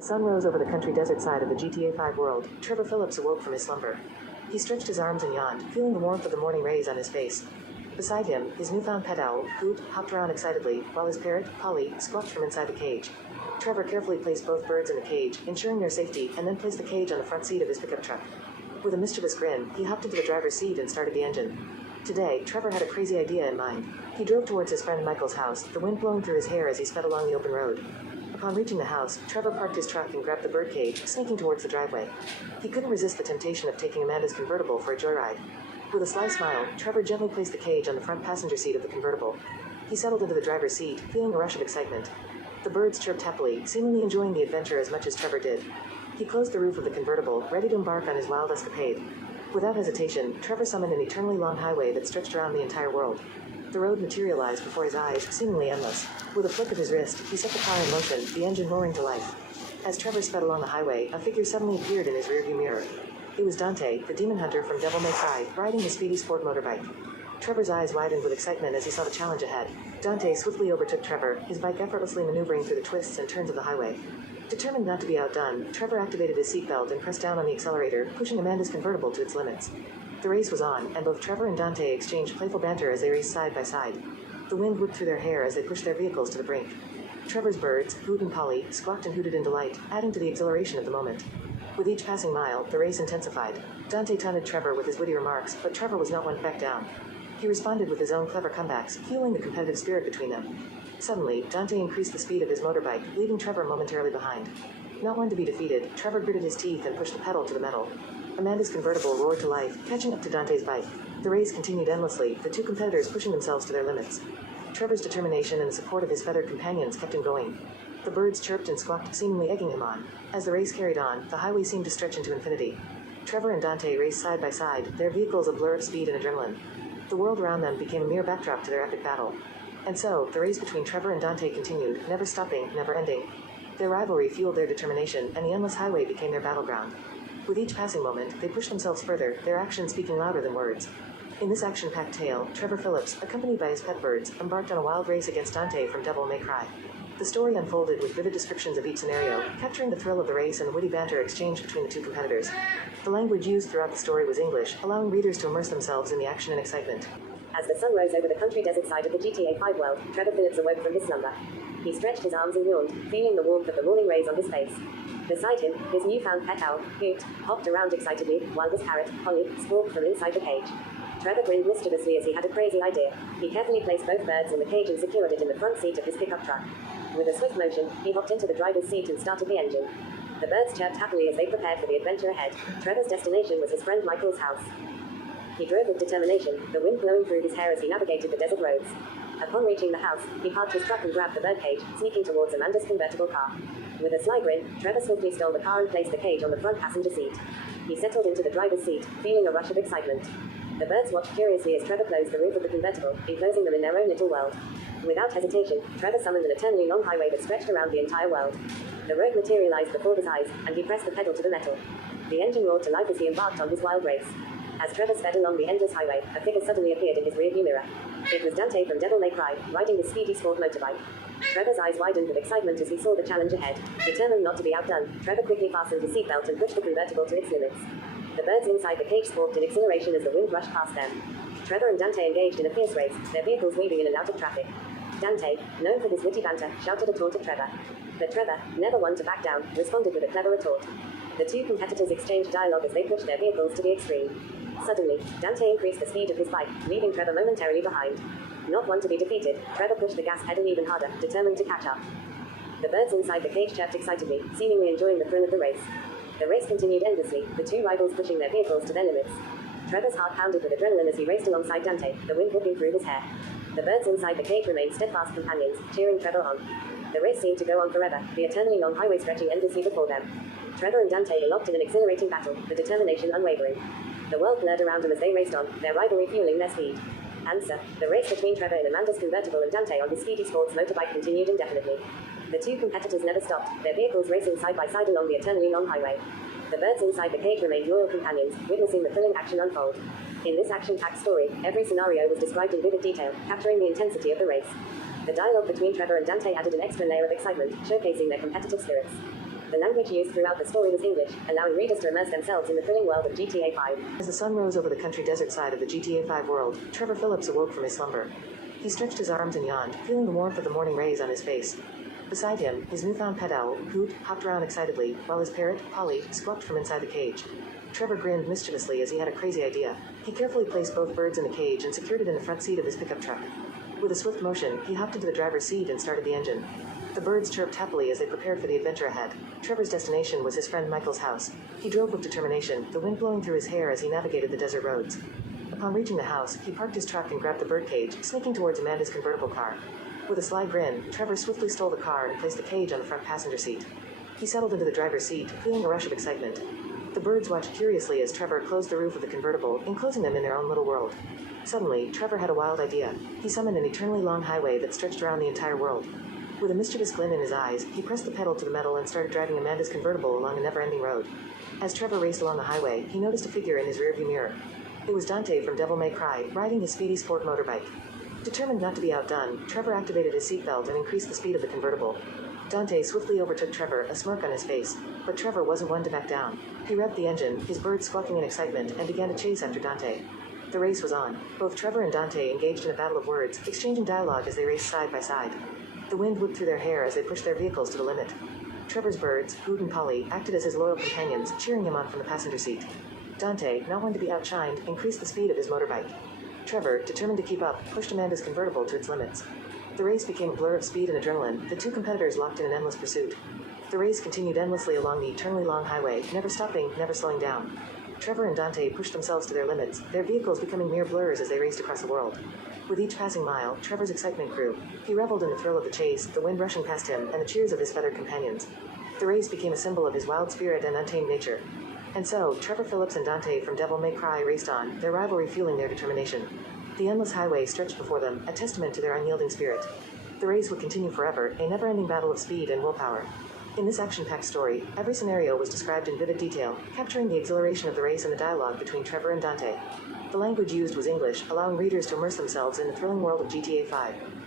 The sun rose over the country desert side of the GTA 5 world. Trevor Phillips awoke from his slumber. He stretched his arms and yawned, feeling the warmth of the morning rays on his face. Beside him, his newfound pet owl, Hoot, hopped around excitedly, while his parrot, Polly, squawked from inside the cage. Trevor carefully placed both birds in the cage, ensuring their safety, and then placed the cage on the front seat of his pickup truck. With a mischievous grin, he hopped into the driver's seat and started the engine. Today, Trevor had a crazy idea in mind. He drove towards his friend Michael's house, the wind blowing through his hair as he sped along the open road. Upon reaching the house, Trevor parked his truck and grabbed the birdcage, sneaking towards the driveway. He couldn't resist the temptation of taking Amanda's convertible for a joyride. With a sly smile, Trevor gently placed the cage on the front passenger seat of the convertible. He settled into the driver's seat, feeling a rush of excitement. The birds chirped happily, seemingly enjoying the adventure as much as Trevor did. He closed the roof of the convertible, ready to embark on his wild escapade. Without hesitation, Trevor summoned an eternally long highway that stretched around the entire world. The road materialized before his eyes, seemingly endless. With a flick of his wrist, he set the car in motion, the engine roaring to life. As Trevor sped along the highway, a figure suddenly appeared in his rearview mirror. It was Dante, the demon hunter from Devil May Cry, riding his speedy sport motorbike. Trevor's eyes widened with excitement as he saw the challenge ahead. Dante swiftly overtook Trevor, his bike effortlessly maneuvering through the twists and turns of the highway. Determined not to be outdone, Trevor activated his seatbelt and pressed down on the accelerator, pushing Amanda's convertible to its limits. The race was on, and both Trevor and Dante exchanged playful banter as they raced side by side. The wind whipped through their hair as they pushed their vehicles to the brink. Trevor's birds, Hoot and Polly, squawked and hooted in delight, adding to the exhilaration of the moment. With each passing mile, the race intensified. Dante taunted Trevor with his witty remarks, but Trevor was not one to back down. He responded with his own clever comebacks, fueling the competitive spirit between them. Suddenly, Dante increased the speed of his motorbike, leaving Trevor momentarily behind. Not one to be defeated, Trevor gritted his teeth and pushed the pedal to the metal. Amanda's convertible roared to life, catching up to Dante's bike. The race continued endlessly, the two competitors pushing themselves to their limits. Trevor's determination and the support of his feathered companions kept him going. The birds chirped and squawked, seemingly egging him on. As the race carried on, the highway seemed to stretch into infinity. Trevor and Dante raced side by side, their vehicles a blur of speed and adrenaline. The world around them became a mere backdrop to their epic battle. And so, the race between Trevor and Dante continued, never stopping, never ending. Their rivalry fueled their determination, and the endless highway became their battleground. With each passing moment, they pushed themselves further, their actions speaking louder than words. In this action-packed tale, Trevor Phillips, accompanied by his pet birds, embarked on a wild race against Dante from Devil May Cry. The story unfolded with vivid descriptions of each scenario, capturing the thrill of the race and the witty banter exchanged between the two competitors. The language used throughout the story was English, allowing readers to immerse themselves in the action and excitement. As the sun rose over the country desert side of the GTA 5 world, Trevor Phillips awoke from his slumber. He stretched his arms and yawned, feeling the warmth of the morning rays on his face. Beside him, his newfound pet owl, Hoot, hopped around excitedly, while his parrot, Polly, squawked from inside the cage. Trevor grinned mischievously as he had a crazy idea. He carefully placed both birds in the cage and secured it in the front seat of his pickup truck. With a swift motion, he hopped into the driver's seat and started the engine. The birds chirped happily as they prepared for the adventure ahead. Trevor's destination was his friend Michael's house. He drove with determination, the wind blowing through his hair as he navigated the desert roads. Upon reaching the house, he parked his truck and grabbed the birdcage, sneaking towards Amanda's convertible car. With a sly grin, Trevor swiftly stole the car and placed the cage on the front passenger seat. He settled into the driver's seat, feeling a rush of excitement. The birds watched curiously as Trevor closed the roof of the convertible, enclosing them in their own little world. Without hesitation, Trevor summoned an eternally long highway that stretched around the entire world. The road materialized before his eyes, and he pressed the pedal to the metal. The engine roared to life as he embarked on his wild race. As Trevor sped along the endless highway, a figure suddenly appeared in his rearview mirror. It was Dante from Devil May Cry, riding his speedy sport motorbike. Trevor's eyes widened with excitement as he saw the challenge ahead. Determined not to be outdone, Trevor quickly fastened his seatbelt and pushed the convertible to its limits. The birds inside the cage squawked in exhilaration as the wind rushed past them. Trevor and Dante engaged in a fierce race, their vehicles weaving in and out of traffic. Dante, known for his witty banter, shouted a taunt at Trevor. But Trevor, never one to back down, responded with a clever retort. The two competitors exchanged dialogue as they pushed their vehicles to the extreme. Suddenly, Dante increased the speed of his bike, leaving Trevor momentarily behind. Not one to be defeated, Trevor pushed the gas pedal even harder, determined to catch up. The birds inside the cage chirped excitedly, seemingly enjoying the thrill of the race. The race continued endlessly, the two rivals pushing their vehicles to their limits. Trevor's heart pounded with adrenaline as he raced alongside Dante, the wind whipping through his hair. The birds inside the cage remained steadfast companions, cheering Trevor on. The race seemed to go on forever, the eternally long highway stretching endlessly before them. Trevor and Dante locked in an exhilarating battle, the determination unwavering. The world blurred around them as they raced on, their rivalry fueling their speed. Answer: the race between Trevor in Amanda's convertible and Dante on his speedy sports motorbike continued indefinitely. The two competitors never stopped, their vehicles racing side by side along the eternally long highway. The birds inside the cage remained loyal companions, witnessing the thrilling action unfold. In this action-packed story, every scenario was described in vivid detail, capturing the intensity of the race. The dialogue between Trevor and Dante added an extra layer of excitement, showcasing their competitive spirits. The language used throughout the story was English, allowing readers to immerse themselves in the thrilling world of GTA 5. As the sun rose over the country desert side of the GTA 5 world, Trevor Phillips awoke from his slumber. He stretched his arms and yawned, feeling the warmth of the morning rays on his face. Beside him, his newfound pet owl, Hoot, hopped around excitedly, while his parrot, Polly, squawked from inside the cage. Trevor grinned mischievously as he had a crazy idea. He carefully placed both birds in the cage and secured it in the front seat of his pickup truck. With a swift motion, he hopped into the driver's seat and started the engine. The birds chirped happily as they prepared for the adventure ahead. Trevor's destination was his friend Michael's house. He drove with determination, the wind blowing through his hair as he navigated the desert roads. Upon reaching the house, he parked his truck and grabbed the birdcage, sneaking towards Amanda's convertible car. With a sly grin, Trevor swiftly stole the car and placed the cage on the front passenger seat. He settled into the driver's seat, feeling a rush of excitement. The birds watched curiously as Trevor closed the roof of the convertible, enclosing them in their own little world. Suddenly, Trevor had a wild idea. He summoned an eternally long highway that stretched around the entire world. With a mischievous glint in his eyes, he pressed the pedal to the metal and started driving Amanda's convertible along a never-ending road. As Trevor raced along the highway, he noticed a figure in his rearview mirror. It was Dante from Devil May Cry, riding his speedy sport motorbike. Determined not to be outdone, Trevor activated his seatbelt and increased the speed of the convertible. Dante swiftly overtook Trevor, a smirk on his face, but Trevor wasn't one to back down. He revved the engine, his birds squawking in excitement, and began to chase after Dante. The race was on. Both Trevor and Dante engaged in a battle of words, exchanging dialogue as they raced side by side. The wind whipped through their hair as they pushed their vehicles to the limit. Trevor's birds, Hoot and Polly, acted as his loyal companions, cheering him on from the passenger seat. Dante, not one to be outshined, increased the speed of his motorbike. Trevor, determined to keep up, pushed Amanda's convertible to its limits. The race became a blur of speed and adrenaline, the two competitors locked in an endless pursuit. The race continued endlessly along the eternally long highway, never stopping, never slowing down. Trevor and Dante pushed themselves to their limits, their vehicles becoming mere blurs as they raced across the world. With each passing mile, Trevor's excitement grew. He reveled in the thrill of the chase, the wind rushing past him, and the cheers of his feathered companions. The race became a symbol of his wild spirit and untamed nature. And so, Trevor Phillips and Dante from Devil May Cry raced on, their rivalry fueling their determination. The endless highway stretched before them, a testament to their unyielding spirit. The race would continue forever, a never-ending battle of speed and willpower. In this action-packed story, every scenario was described in vivid detail, capturing the exhilaration of the race and the dialogue between Trevor and Dante. The language used was English, allowing readers to immerse themselves in the thrilling world of GTA 5.